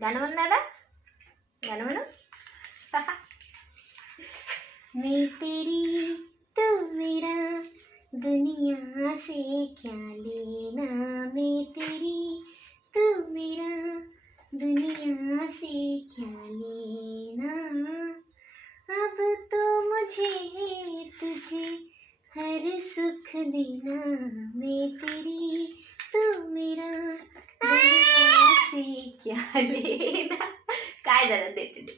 गाणं म्हण दादा, गाणं म्हणू. मैं तेरी तू मेरा दुनिया से क्या लेना, मैं तेरी तू मेरा दुनिया से क्या लेना, अब तो मुझे है तुझे हर सुख देना, मैं तेरी तू मेरा दुनिया से क्या लेना. काय झालं देते दे.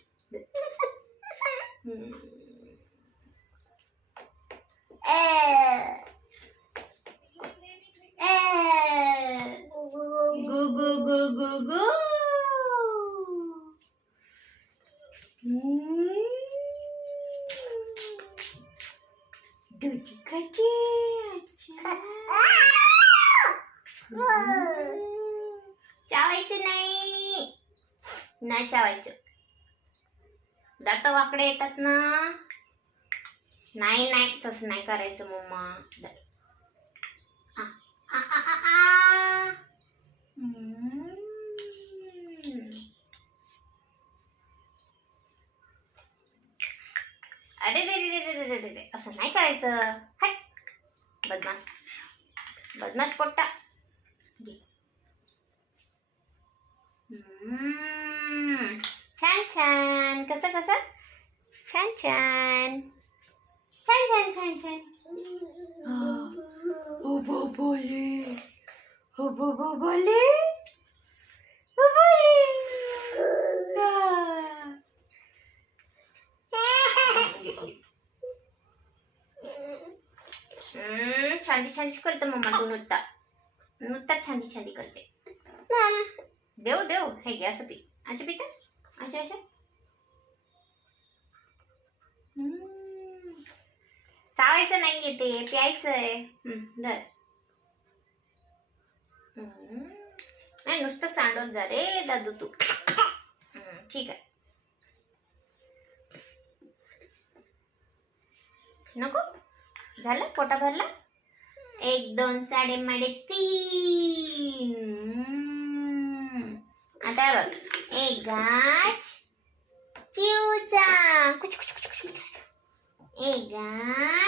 गु गु गु गु गु. दूध खाते अच्छा. चावायचं नाही, नाही चावायचं. दात वाकडे येतात ना. नाही नाही तसं नाही करायचं मम्मा. अरे रे रे रे रे रे रे, असं नाही करायचं. हट बदमाश, बदमाश पोट्टा. छान छान. कसं कसं छान छान छान छान छान छान. उभो बोले, उभो बोले, उभो. छांदी छांदी करते मम्मा. तू नुसता नुसता छांदी छांदी करते. देव देव हे घे असं पी. अच्छा पिता अशा अशा. चावायचं नाहीये ते, प्यायचंय. धर. नाही नुसतं सांडवत जा रे दादू तू. ठीक आहे. नको झालं. पोटा भरला. 1 2 साडे माडे 3. आता बघ. एक घास चिवचा, एक घास